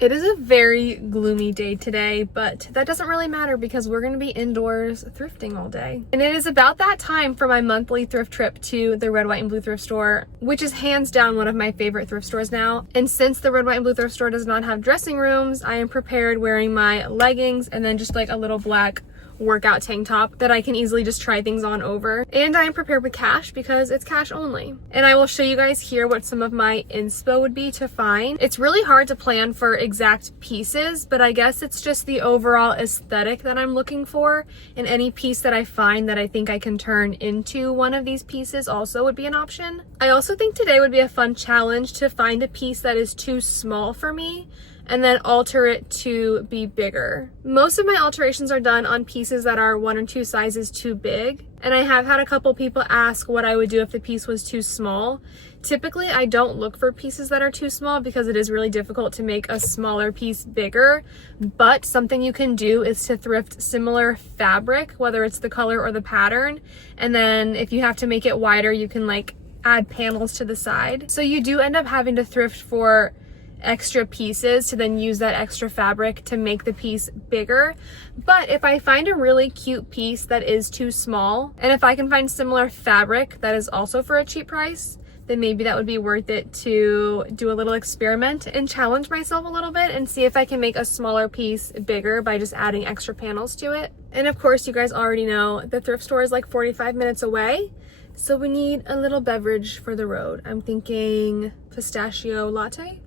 It is a very gloomy day today, but that doesn't really matter because we're going to be indoors thrifting all day. And it is about that time for my monthly thrift trip to the Red, White, and Blue thrift store, which is hands down one of my favorite thrift stores now. And since the Red, White, and Blue thrift store does not have dressing rooms, I am prepared wearing my leggings and then just like a little black workout tank top that I can easily just try things on over. And I am prepared with cash because it's cash only. And I will show you guys here what some of my inspo would be to find. It's really hard to plan for exact pieces, but I guess it's just the overall aesthetic that I'm looking for. And any piece that I find that I think I can turn into one of these pieces also would be an option. I also think today would be a fun challenge to find a piece that is too small for me and then alter it to be bigger. Most of my alterations are done on pieces that are 1 or 2 sizes too big, and I have had a couple people ask what I would do if the piece was too small. Typically, I don't look for pieces that are too small because it is really difficult to make a smaller piece bigger, but something you can do is to thrift similar fabric, whether it's the color or the pattern, and then if you have to make it wider, you can like add panels to the side. So you do end up having to thrift for extra pieces to then use that extra fabric to make the piece bigger. But if I find a really cute piece that is too small, and if I can find similar fabric that is also for a cheap price, then maybe that would be worth it to do a little experiment and challenge myself a little bit and see if I can make a smaller piece bigger by just adding extra panels to it. And of course, you guys already know the thrift store is like 45 minutes away, so we need a little beverage for the road. I'm thinking pistachio latte.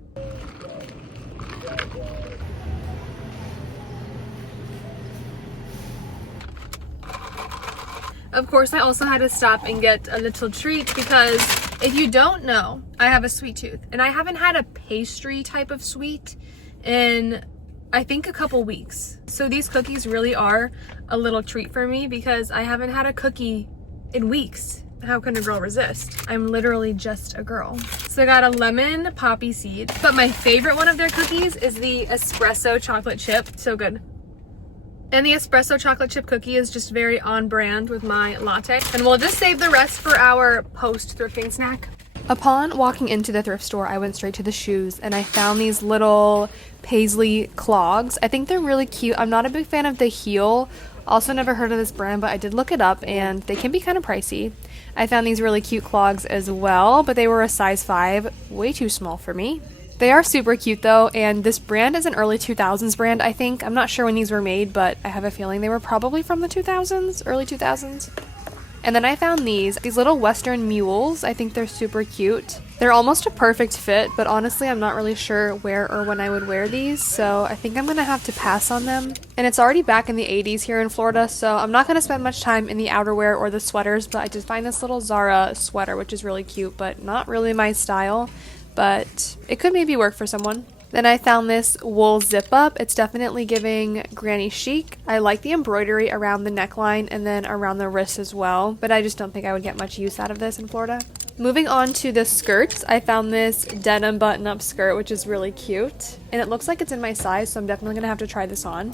Of course, I also had to stop and get a little treat because if you don't know, I have a sweet tooth and I haven't had a pastry type of sweet in I think a couple weeks. So these cookies really are a little treat for me because I haven't had a cookie in weeks. How can a girl resist? I'm literally just a girl. So I got a lemon poppy seed, but my favorite one of their cookies is the espresso chocolate chip. So good. And the espresso chocolate chip cookie is just very on brand with my latte. And we'll just save the rest for our post-thrifting snack. Upon walking into the thrift store, I went straight to the shoes and I found these little Paisley clogs. I think they're really cute. I'm not a big fan of the heel. Also never heard of this brand, but I did look it up and they can be kind of pricey. I found these really cute clogs as well, but they were a size 5, way too small for me. They are super cute though, and this brand is an early 2000s brand, I think. I'm not sure when these were made, but I have a feeling they were probably from the 2000s, early 2000s. And then I found these little Western mules. I think they're super cute. They're almost a perfect fit, but honestly, I'm not really sure where or when I would wear these, so I think I'm gonna have to pass on them. And it's already back in the 80s here in Florida, so I'm not gonna spend much time in the outerwear or the sweaters, but I did find this little Zara sweater, which is really cute, but not really my style. But it could maybe work for someone. Then I found this wool zip up. It's definitely giving granny chic. I like the embroidery around the neckline and then around the wrist as well, but I just don't think I would get much use out of this in Florida. Moving on to the skirts, I found this denim button-up skirt, which is really cute. And it looks like it's in my size, so I'm definitely gonna have to try this on.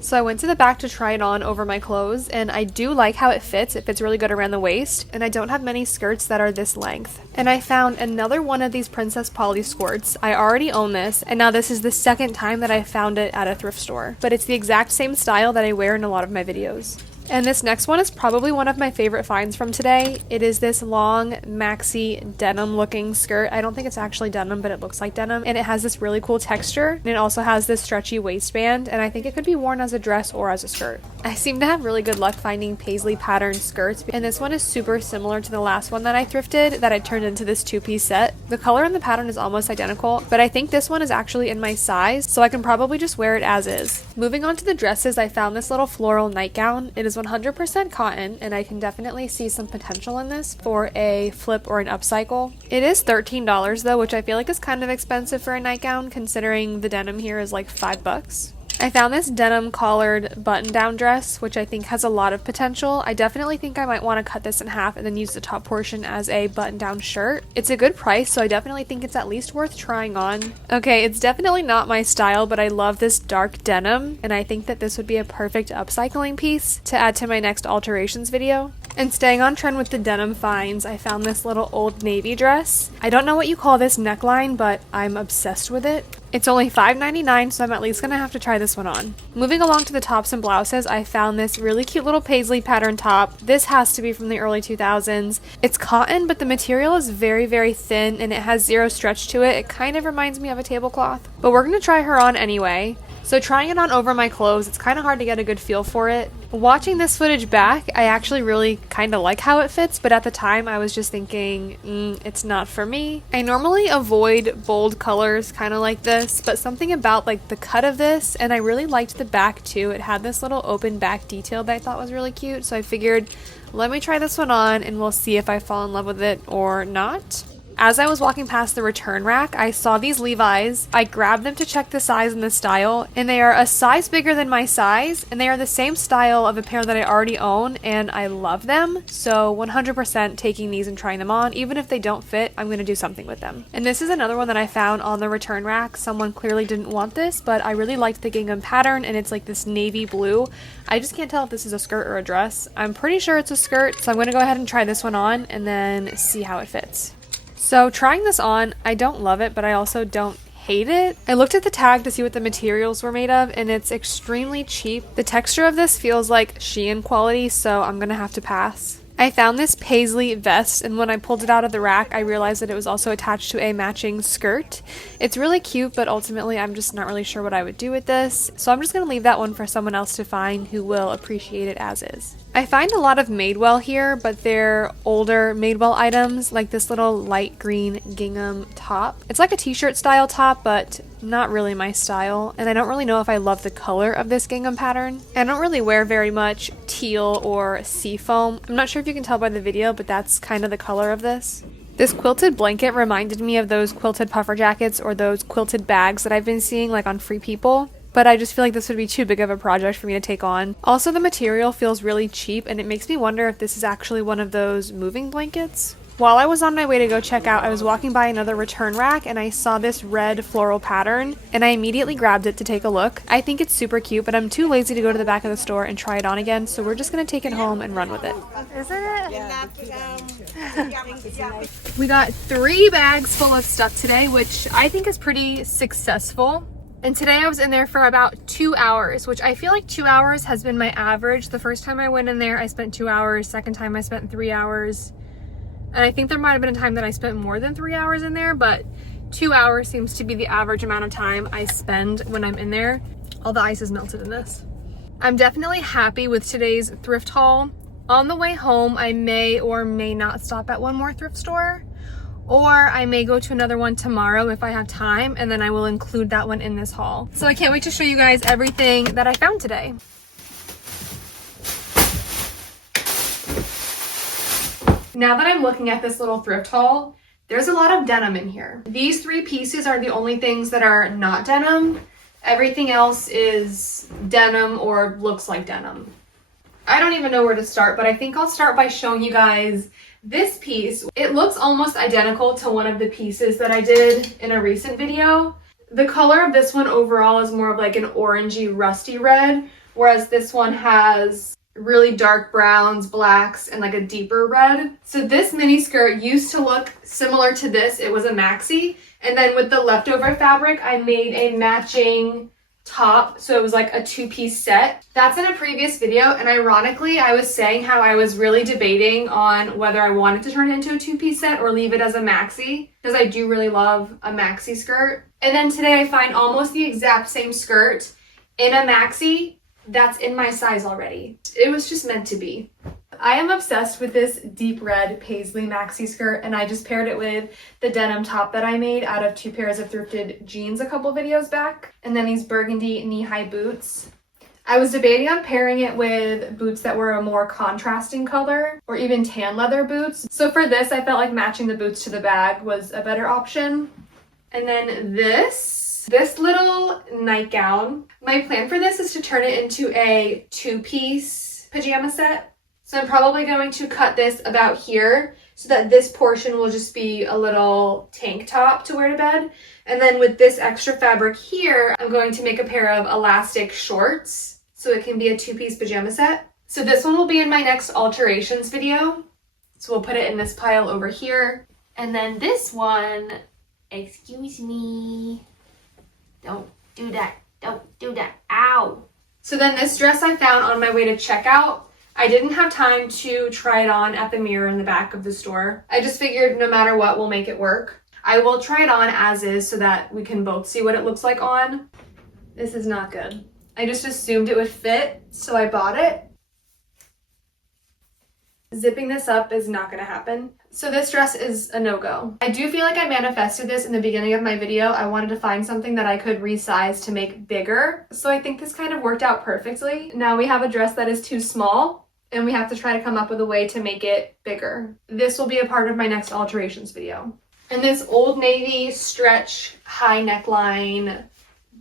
So I went to the back to try it on over my clothes, and I do like how it fits. It fits really good around the waist, and I don't have many skirts that are this length. And I found another one of these Princess Polly skirts. I already own this, and now this is the second time that I found it at a thrift store. But it's the exact same style that I wear in a lot of my videos. And this next one is probably one of my favorite finds from today. It is this long maxi denim looking skirt. I don't think it's actually denim, but it looks like denim. And it has this really cool texture. And it also has this stretchy waistband. And I think it could be worn as a dress or as a skirt. I seem to have really good luck finding paisley patterned skirts. And this one is super similar to the last one that I thrifted that I turned into this 2-piece set. The color and the pattern is almost identical, but I think this one is actually in my size, so I can probably just wear it as is. Moving on to the dresses, I found this little floral nightgown. It is 100% cotton, and I can definitely see some potential in this for a flip or an upcycle. It is $13 though, which I feel like is kind of expensive for a nightgown considering the denim here is like $5. I found this denim collared button-down dress, which I think has a lot of potential. I definitely think I might want to cut this in half and then use the top portion as a button-down shirt. It's a good price, so I definitely think it's at least worth trying on. Okay, it's definitely not my style, but I love this dark denim, and I think that this would be a perfect upcycling piece to add to my next alterations video. And staying on trend with the denim finds, I found this little Old Navy dress. I don't know what you call this neckline, but I'm obsessed with it. It's only $5.99, so I'm at least gonna have to try this one on. Moving along to the tops and blouses, I found this really cute little paisley pattern top. This has to be from the early 2000s. It's cotton, but the material is very, very thin and it has zero stretch to it. It kind of reminds me of a tablecloth, but we're gonna try her on anyway. So trying it on over my clothes, it's kind of hard to get a good feel for it. Watching this footage back, I actually really kind of like how it fits, but at the time I was just thinking, it's not for me. I normally avoid bold colors kind of like this, but something about like the cut of this, and I really liked the back too. It had this little open back detail that I thought was really cute, so I figured, let me try this one on and we'll see if I fall in love with it or not. As I was walking past the return rack, I saw these Levi's. I grabbed them to check the size and the style, and they are a size bigger than my size, and they are the same style of a pair that I already own, and I love them. So 100% taking these and trying them on. Even if they don't fit, I'm going to do something with them. And this is another one that I found on the return rack. Someone clearly didn't want this, but I really liked the gingham pattern, and it's like this navy blue. I just can't tell if this is a skirt or a dress. I'm pretty sure it's a skirt, so I'm going to go ahead and try this one on and then see how it fits. So trying this on, I don't love it, but I also don't hate it. I looked at the tag to see what the materials were made of, and it's extremely cheap. The texture of this feels like Shein quality, so I'm gonna have to pass. I found this paisley vest, and when I pulled it out of the rack, I realized that it was also attached to a matching skirt. It's really cute, but ultimately I'm just not really sure what I would do with this, so I'm just gonna leave that one for someone else to find who will appreciate it as is. I find a lot of Madewell here, but they're older Madewell items, like this little light green gingham top. It's like a t-shirt style top, but not really my style, and I don't really know if I love the color of this gingham pattern. I don't really wear very much teal or seafoam. I'm not sure if you can tell by the video, but that's kind of the color of this. This quilted blanket reminded me of those quilted puffer jackets or those quilted bags that I've been seeing like on Free People, but I just feel like this would be too big of a project for me to take on. Also, the material feels really cheap, and it makes me wonder if this is actually one of those moving blankets. While I was on my way to go check out, I was walking by another return rack and I saw this red floral pattern, and I immediately grabbed it to take a look. I think it's super cute, but I'm too lazy to go to the back of the store and try it on again, so we're just gonna take it home and run with it. Isn't it? We got 3 bags full of stuff today, which I think is pretty successful. And today I was in there for about 2 hours, which I feel like 2 hours has been my average. The first time I went in there, I spent 2 hours. Second time I spent 3 hours. And I think there might have been a time that I spent more than 3 hours in there, but 2 hours seems to be the average amount of time I spend when I'm in there. All the ice is melted in this. I'm definitely happy with today's thrift haul. On the way home, I may or may not stop at one more thrift store, or I may go to another one tomorrow if I have time, and then I will include that one in this haul. So I can't wait to show you guys everything that I found today. Now that I'm looking at this little thrift haul, there's a lot of denim in here. These 3 pieces are the only things that are not denim. Everything else is denim or looks like denim. I don't even know where to start, but I think I'll start by showing you guys this piece. It looks almost identical to one of the pieces that I did in a recent video. The color of this one overall is more of like an orangey rusty red, whereas this one has really dark browns, blacks, and like a deeper red. So this mini skirt used to look similar to this. It was a maxi, and then with the leftover fabric, I made a matching top, so it was like a 2-piece set. That's in a previous video, and ironically, I was saying how I was really debating on whether I wanted to turn it into a 2-piece set or leave it as a maxi, because I do really love a maxi skirt. And then today I find almost the exact same skirt in a maxi that's in my size already. It was just meant to be. I am obsessed with this deep red Paisley Maxi Skirt, and I just paired it with the denim top that I made out of 2 pairs of thrifted jeans a couple videos back, and then these burgundy knee-high boots. I was debating on pairing it with boots that were a more contrasting color, or even tan leather boots. So for this, I felt like matching the boots to the bag was a better option. And then this little nightgown. My plan for this is to turn it into a 2-piece pajama set. So I'm probably going to cut this about here so that this portion will just be a little tank top to wear to bed. And then with this extra fabric here, I'm going to make a pair of elastic shorts so it can be a 2-piece pajama set. So this one will be in my next alterations video. So we'll put it in this pile over here. And then this one, excuse me, don't do that, ow. So then this dress I found on my way to checkout. I didn't have time to try it on at the mirror in the back of the store. I just figured no matter what, we'll make it work. I will try it on as is so that we can both see what it looks like on. This is not good. I just assumed it would fit, so I bought it. Zipping this up is not gonna happen. So this dress is a no-go. I do feel like I manifested this in the beginning of my video. I wanted to find something that I could resize to make bigger. So I think this kind of worked out perfectly. Now we have a dress that is too small, and we have to try to come up with a way to make it bigger. This will be a part of my next alterations video. And this Old Navy stretch high neckline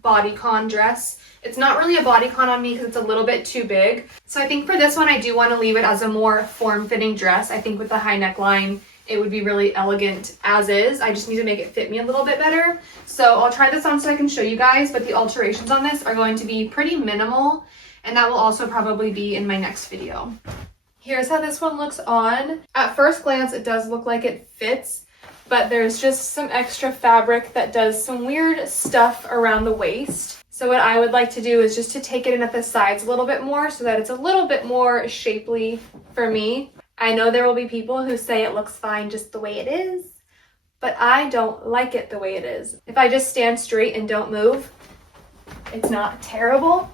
bodycon dress. It's not really a bodycon on me because it's a little bit too big. So I think for this one, I do want to leave it as a more form-fitting dress. I think with the high neckline, it would be really elegant as is. I just need to make it fit me a little bit better. So I'll try this on so I can show you guys, but the alterations on this are going to be pretty minimal. And that will also probably be in my next video. Here's how this one looks on. At first glance, it does look like it fits, but there's just some extra fabric that does some weird stuff around the waist. So what I would like to do is just to take it in at the sides a little bit more so that it's a little bit more shapely for me. I know there will be people who say it looks fine just the way it is, but I don't like it the way it is. If I just stand straight and don't move, it's not terrible.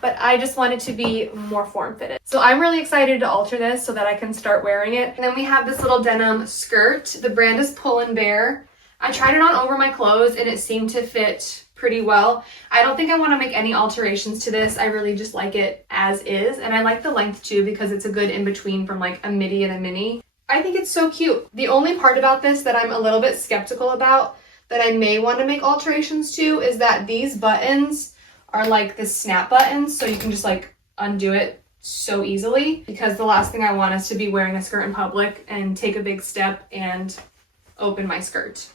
But I just want it to be more form-fitted. So I'm really excited to alter this so that I can start wearing it. And then we have this little denim skirt. The brand is Pull & Bear. I tried it on over my clothes and it seemed to fit pretty well. I don't think I want to make any alterations to this. I really just like it as is. And I like the length too because it's a good in-between from like a midi and a mini. I think it's so cute. The only part about this that I'm a little bit skeptical about that I may want to make alterations to is that these buttons are like the snap buttons, so you can just like undo it so easily, because the last thing I want is to be wearing a skirt in public and take a big step and open my skirt.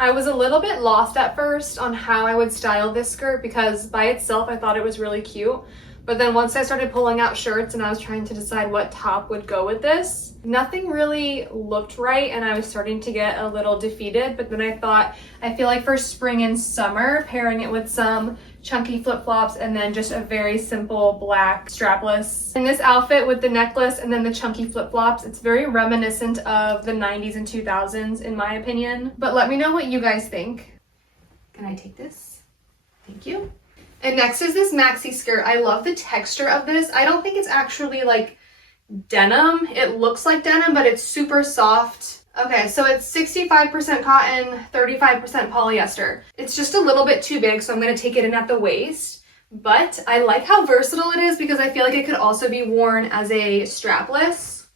I was a little bit lost at first on how I would style this skirt because by itself I thought it was really cute. But then once I started pulling out shirts and I was trying to decide what top would go with this, nothing really looked right and I was starting to get a little defeated. But then I thought, I feel like for spring and summer, pairing it with some chunky flip-flops and then just a very simple black strapless. And this outfit with the necklace and then the chunky flip-flops, it's very reminiscent of the 90s and 2000s in my opinion. But let me know what you guys think. Can I take this? Thank you. And next is this maxi skirt. I love the texture of this. I don't think it's actually like denim. It looks like denim, but it's super soft. Okay, so it's 65% cotton, 35% polyester. It's just a little bit too big, so I'm gonna take it in at the waist. But I like how versatile it is because I feel like it could also be worn as a strapless.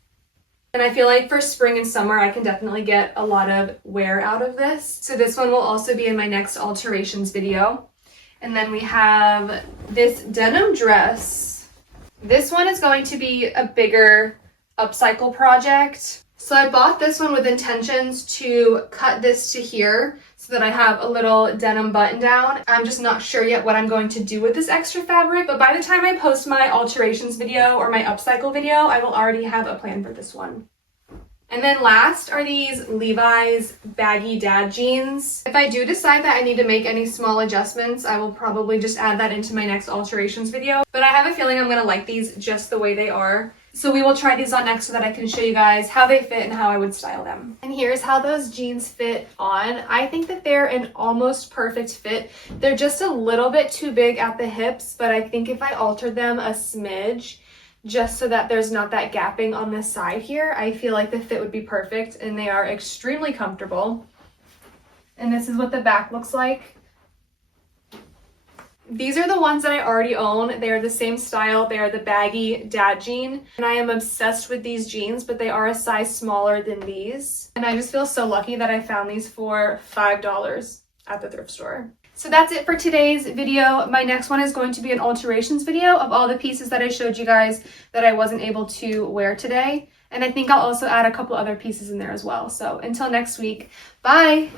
And I feel like for spring and summer, I can definitely get a lot of wear out of this. So this one will also be in my next alterations video. And then we have this denim dress. This one is going to be a bigger upcycle project. So I bought this one with intentions to cut this to here so that I have a little denim button down. I'm just not sure yet what I'm going to do with this extra fabric, but by the time I post my alterations video or my upcycle video, I will already have a plan for this one. And then last are these Levi's baggy dad jeans. If I do decide that I need to make any small adjustments, I will probably just add that into my next alterations video. But I have a feeling I'm gonna like these just the way they are. So we will try these on next so that I can show you guys how they fit and how I would style them. And here's how those jeans fit on. I think that they're an almost perfect fit. They're just a little bit too big at the hips, but I think if I altered them a smidge, just so that there's not that gapping on this side here, I feel like the fit would be perfect, and they are extremely comfortable. And this is what the back looks like. These are the ones that I already own. They are the same style. They are the baggy dad jean. And I am obsessed with these jeans, but they are a size smaller than these. And I just feel so lucky that I found these for $5 at the thrift store. So that's it for today's video. My next one is going to be an alterations video of all the pieces that I showed you guys that I wasn't able to wear today. And I think I'll also add a couple other pieces in there as well. So until next week, bye!